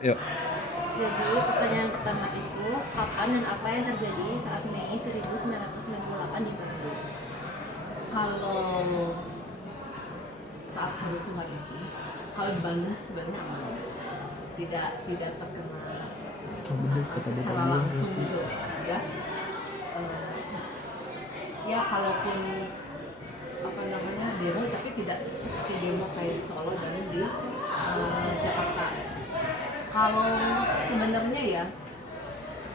Yuk. Jadi pertanyaan pertama itu, kapan dan apa yang terjadi saat Mei 1998 di Bandung? Kalau saat kerusuhan itu, kalau di Bandung sih sebenarnya aman, tidak terkena secara langsung gitu ya. Eh, ya kalaupun apa namanya demo, tapi tidak seperti demo kayak di Solo dan di Jakarta. Kalau sebenarnya ya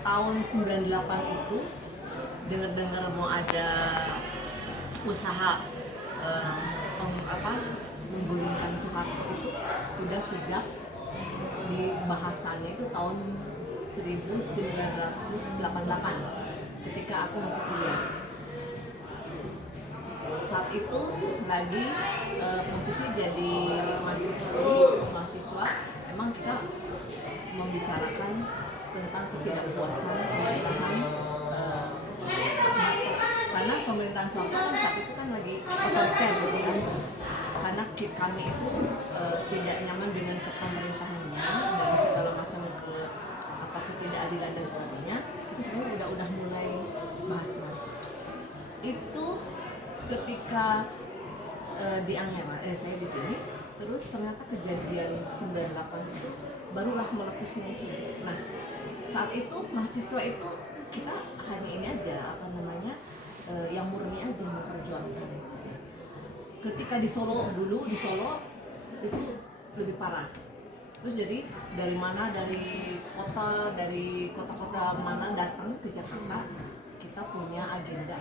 tahun 98 itu dengar-dengar mau ada usaha eh, menggulingkan Soeharto itu udah sejak di bahasanya itu tahun 1988 ketika aku masih kuliah. Saat itu lagi posisi jadi mahasiswa, emang kita membicarakan tentang ketidakpuasan pemerintahan Soeharto, karena pemerintahan Soeharto kan saat itu kan lagi otoriter gitu kan, karena kami itu tidak nyaman dengan kepemerintahannya dan segala macam ketidakadilan dan sebagainya. Itu sebenarnya udah mulai bahas-bahas itu ketika di Angera, saya di sini, terus ternyata kejadian 98 itu barulah meletusnya itu. Nah, saat itu mahasiswa itu kita hanya ini aja, apa namanya, yang murni aja memperjuangkan. Ketika di Solo dulu, di Solo itu lebih parah. Terus jadi dari mana, dari kota-kota mana datang ke Jakarta, kita punya agenda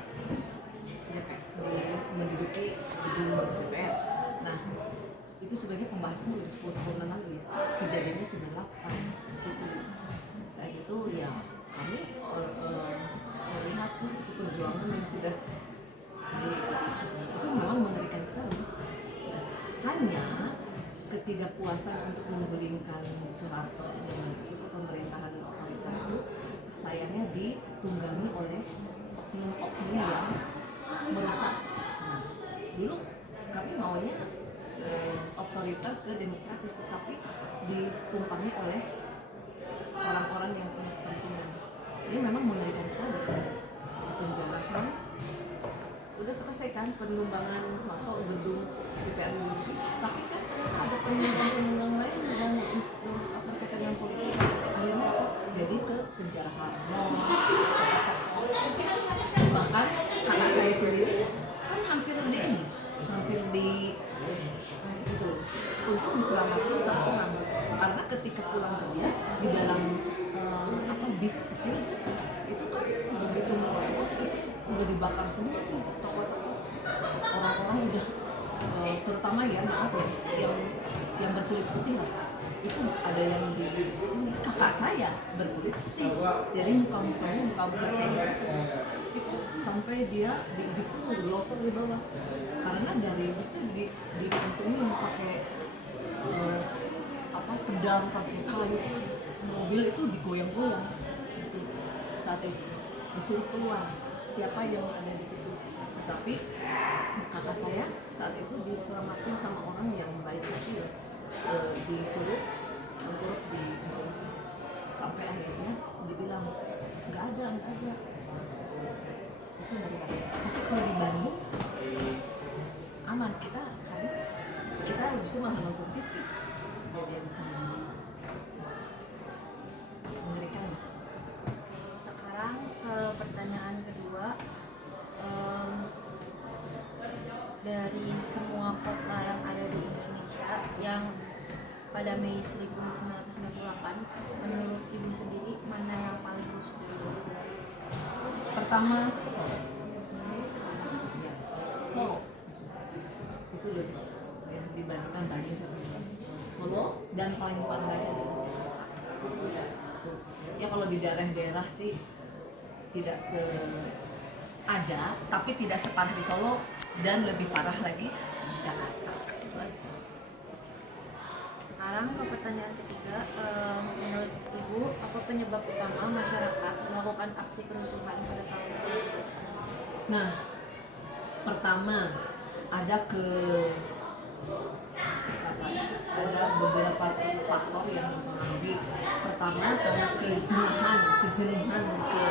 menduduki gedung DPR. Nah, itu sebenarnya pembahasannya udah 10 tahunan lalu ya. Kejadiannya 98 di situ. Saat itu ya kami melihat itu perjuangan yang sudah itu memang mengerikan sekali. Hanya ketidakpuasan untuk menggulingkan Soeharto dengan itu pemerintahan otoriter itu sayangnya ditunggangi oleh oknum-oknum yang merusak. Nah, dulu kami maunya otoriter ke demokratis, tetapi ditumpangi oleh orang-orang yang punya kepentingan. Jadi memang mengerikan sekali. Penjarahan udah selesai kan, penumbangan atau gedung DPR Indonesia, tapi kan ternyata ada penumbang-penumbang lain dan berkaitan dengan politik. Akhirnya jadi ke penjara Harmon, bahkan kakak saya sendiri kan hampir di itu untuk diselamatkan sama orang, karena ketika pulang kerja di dalam bis kecil itu kan begitu merokok itu udah dibakar semua tuh toko-toko, orang-orang udah terutama ya maaf ya yang berkulit putih lah, itu ada yang di kakak saya berkulit putih, jadi muka Chinese itu sampai dia di bis itu glosor di bawah, karena dari bis itu dikantongin pakai pedang, pakai kayu, mobil itu digoyang-goyang gitu. Saat itu disuruh keluar siapa yang ada di situ, tapi kakak saya saat itu diselamatkan sama orang yang baik hati ya, disuruh turut di sampai akhirnya dibilang nggak ada itu dari kami. Tapi kalau di Bandung aman, karena kita justru malah nonton TV kejadian sama mengerikan. Sekarang ke pertanyaan kedua. Dari semua kota yang ada di Indonesia yang pada Mei 1998, menurut Ibu sendiri mana yang paling rusuh? Pertama Solo itu lebih ya, dibandingkan Bandung. Solo dan paling lagi adalah Jakarta. Ya kalau di daerah-daerah sih tidak ada, tapi tidak separah di Solo dan lebih parah lagi di Jakarta. Itu aja. Sekarang ke pertanyaan ketiga, menurut Ibu apa penyebab utama masyarakat melakukan aksi kerusuhan pada tahun 1990? Nah, pertama ada beberapa faktor yang mempengaruhi karena kejenuhan ke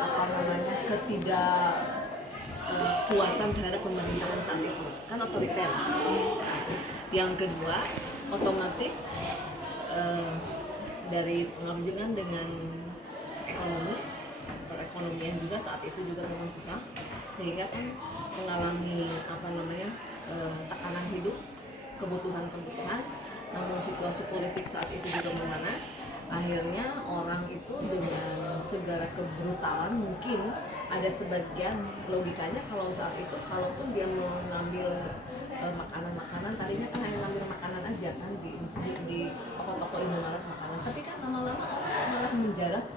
apa namanya ketidakpuasan terhadap pemerintahan saat itu kan otoriter. Yang kedua otomatis dari pengaruhan dengan perekonomian juga saat itu juga memang susah, sehingga kan mengalami apa namanya tekanan hidup, kebutuhan. Namun situasi politik saat itu juga memanas. Akhirnya orang itu dengan segala kebrutalan, mungkin ada sebagian logikanya kalau saat itu kalaupun dia mengambil makanan tadinya kan hanya ngambil makanan aja kan di toko-toko Indomaret makanan, tapi kan lama-lama orang malah menjarah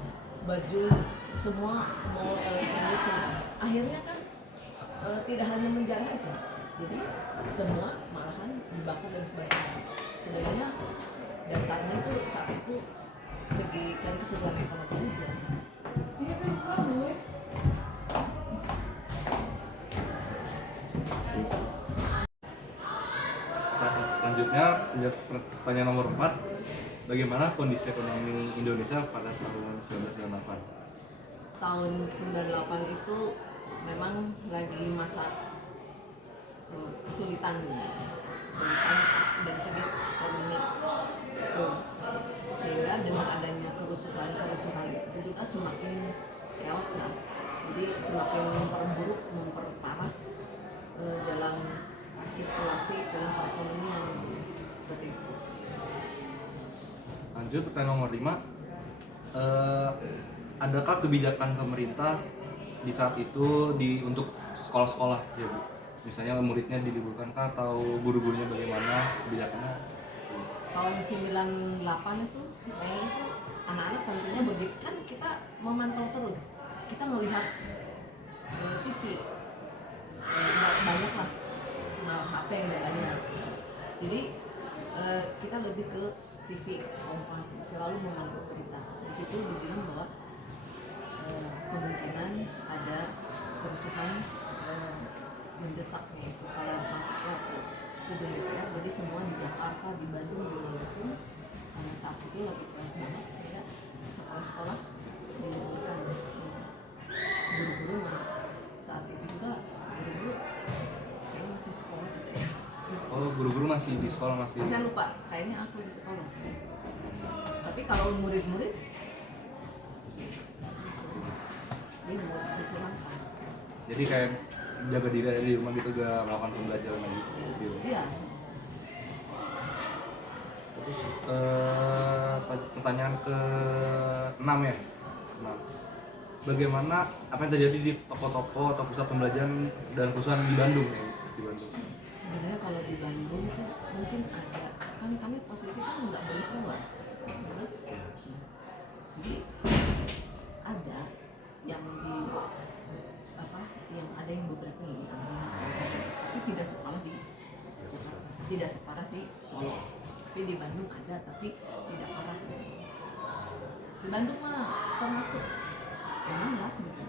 baju semua, mall, elektronik semua. Akhirnya kan tidak hanya menjarah aja, jadi semua malahan dibakar dan sebagainya. Sebenarnya dasarnya itu saat itu segi kan kesulitan ekonomi aja. Selanjutnya pertanyaan nomor 4, bagaimana kondisi ekonomi Indonesia pada tahun 1998? Tahun 98 itu memang lagi masa kesulitan dari segi ekonomi, sehingga dengan adanya kerusuhan itu juga semakin chaos lah, jadi semakin memperparah dalam situasi dalam perekonomian seperti itu. Lanjut pertanyaan nomor 5, adakah kebijakan pemerintah di saat itu untuk sekolah-sekolah ya Bu? Misalnya muridnya diliburkan kah atau guru-gurunya bagaimana kebijakannya? Tahun 98 itu Mei itu anak-anak tentunya begitu kan, kita memantau terus, kita melihat TV banyak lah, HP yang banyak, jadi kita lebih ke TV Kompas, selalu memantau berita. Di situ dibilang bahwa kemungkinan ada kerusuhan mendesaknya itu para mahasiswa ke DPR, jadi semua di Jakarta, di Bandung, di Maluku karena saat itu lagi ceras banget, sehingga sekolah-sekolah diliburkan. Guru-guru saat itu juga guru-guru kayaknya masih sekolah saya. Oh, guru-guru masih di sekolah masih? Saya lupa, kayaknya aku di sekolah. Tapi kalau murid-murid ini mau dipulangkan. Jadi kayak jaga diri aja di rumah gitu, gak melakukan pembelajaran lagi di rumah. Iya. Terus pertanyaan ke-6 ya. Nah, bagaimana apa yang terjadi di toko-toko atau pusat pembelajaran dan perusahaan di Bandung ya? Di Bandung. Sebenarnya kalau di Bandung tuh mungkin ada, kan kami posisi kan nggak boleh keluar. Jadi ada yang ada yang beberapa yang tapi tidak separah di Jakarta, tidak separah di Solo. Tapi di Bandung ada, tapi tidak parah. Di Bandung mah termasuk aman lah gitu.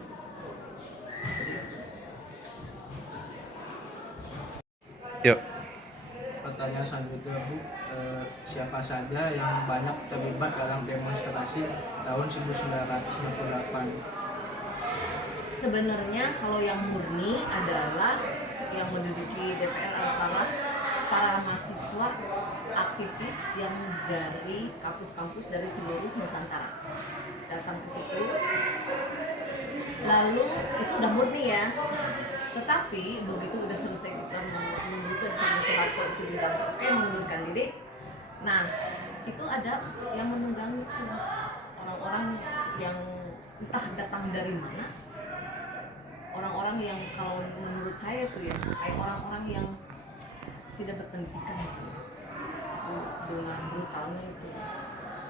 Seperti itu. Yuk. Pertanyaan selanjutnya Bu, siapa saja yang banyak terlibat dalam demonstrasi tahun 1998? Sebenarnya kalau yang murni adalah yang menduduki DPR adalah para mahasiswa aktivis yang dari kampus-kampus dari seluruh Nusantara datang ke situ. Lalu itu udah murni ya. Tetapi begitu udah selesai kita menunjukkan sama Soeharto itu bilang oke mengundurkan diri. Nah itu ada yang menunggangi itu orang-orang yang entah datang dari mana. Orang-orang yang kalau menurut saya tuh ya kayak orang-orang yang tidak berpendidikan itu dengan brutalnya itu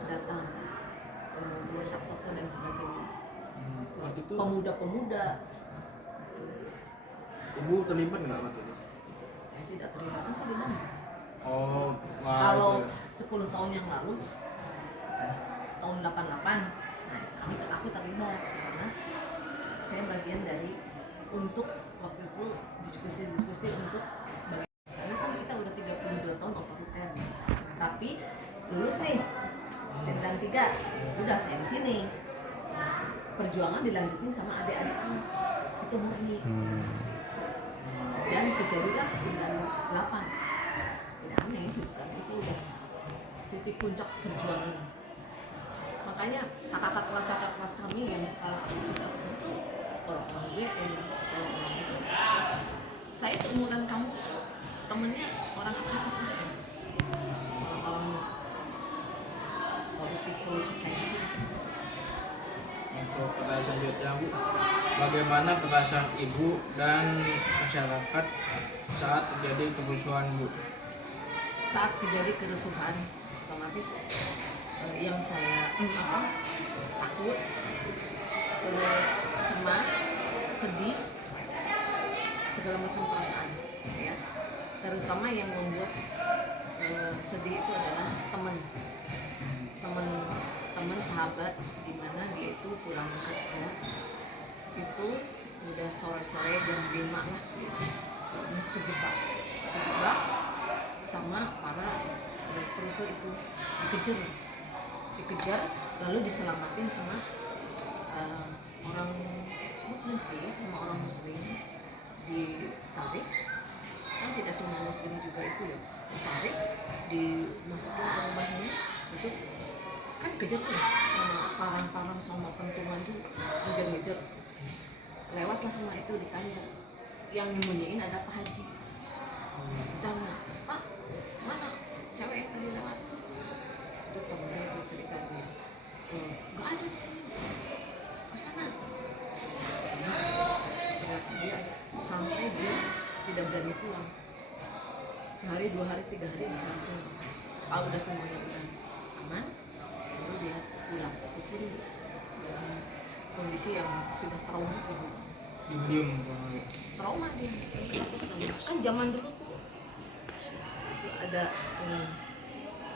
datang merusak toko dan sebagainya. Waktu itu Pemuda-pemuda. Ibu terlibat nggak waktu itu? Saya tidak terlibat, kan saya di Bandung. Oh, Kalau 10 tahun yang lalu, tahun 88, nah aku terlibat karena saya bagian dari untuk waktu itu diskusi untuk karena kan kita udah 32 tahun otoriter, tapi lulus nih 99 bulan 3 udah saya di sini. Nah, perjuangan dilanjutin sama adik-adik kelas itu murni. Dan kejadian 98 tidak aneh bukan, itu udah titik puncak perjuangan. Makanya kakak kelas kami yang sekarang aktivis itu orang WN, orang itu. Saya seumuran kamu tuh temennya orang aktivis itu, orang politik kayak gitu. Untuk pertanyaan selanjutnya Bu, bagaimana perasaan Ibu dan masyarakat saat terjadi kerusuhan Bu? Saat terjadi kerusuhan, otomatis yang saya takut, terus cemas, sedih, segala macam perasaan, ya. Terutama yang membuat sedih itu adalah teman sahabat, di mana dia itu pulang kerja itu udah sore-sore jam 5 lah gitu. Nah, kejebak sama para perusuh itu, dikejar lalu diselamatin sama orang muslim sih, sama orang muslim, ditarik, kan tidak semua muslim juga itu ya, ditarik, dimasukin ke rumahnya, itu kan kejar tuh sama parang-parang sama pentungan tuh, ngejar-ngejar, lewatlah rumah itu, ditanya yang nyembunyiin ada Pak Haji, ditanya, Pak mana cewek yang tadi lewat, itu teman saya tuh cerita dia, nggak ada di sini, kesana, ternyata dia ada, sampai dia tidak berani pulang, sehari 2 hari 3 hari bisa pulang, soal udah semuanya udah aman, lalu dia pulang, itu pun dalam kondisi yang sudah trauma gitu. Diem Trauma dia, kan zaman dulu tuh itu ada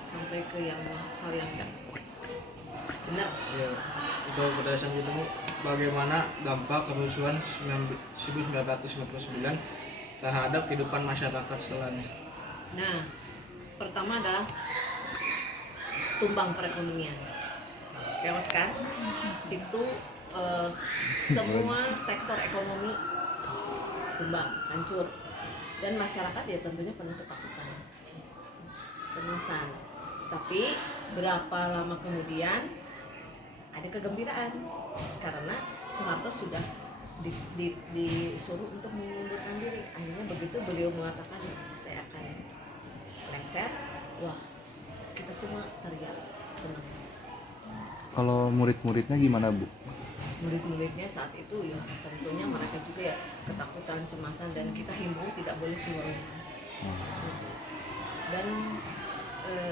sampai ke yang hal yang enggak benar. ya. Untuk pertanyaan selanjutnya Bu, bagaimana dampak kerusuhan 1999 terhadap kehidupan masyarakat setelahnya? Nah, pertama adalah tumbang perekonomian, chaos kan, itu semua sektor ekonomi tumbang, hancur, dan masyarakat ya tentunya penuh ketakutan, cemasan. Tapi berapa lama kemudian ada kegembiraan karena Soeharto sudah disuruh untuk mengundurkan diri. Akhirnya begitu beliau mengatakan saya akan lengser, wah kita semua teriak senang. Kalau murid-muridnya gimana Bu? Murid-muridnya saat itu ya tentunya mereka juga ya ketakutan, cemasan, dan kita himbau tidak boleh keluar rumah. Gitu. Dan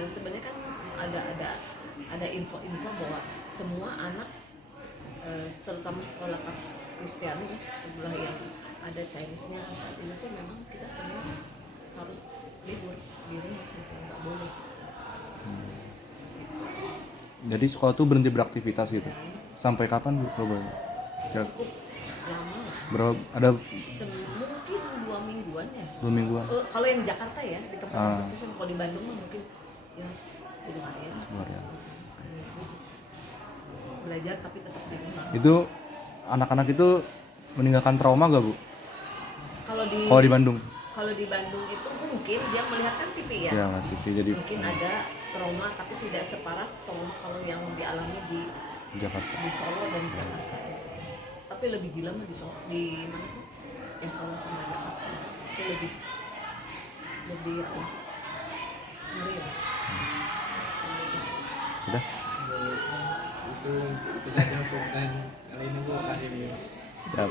sebenarnya kan ada info-info bahwa semua anak terutama sekolah Kristiani ya, sebelah yang ada Chinese-nya saat itu tuh memang kita semua harus libur di rumah gitu, nggak boleh. Jadi sekolah tuh berhenti beraktivitas gitu. Sampai kapan Bu? Coba. Ya, Cukup lama lah. berapa ada Mungkin 2 mingguan ya. 2 mingguan? Kalau yang di Jakarta ya di tempat kampus, kalau di Bandung mah mungkin ya 10 harian. Luar ya. Belajar tapi tetap di rumah. Itu anak-anak itu meninggalkan trauma gak Bu? Kalau di Bandung? Kalau di Bandung itu mungkin dia melihat kan TV ya. Ya, TV jadi Mungkin ada trauma tapi tidak separah trauma kalau yang dialami di Jakarta. Solo dan di Jakarta. Tapi lebih gila mah di mana tuh? Ya Solo sama Jakarta. Itu lebih apa? Ngeri lah. Udah. Itu saja untuk pertanyaan kali ini Bu, kasih. Siap.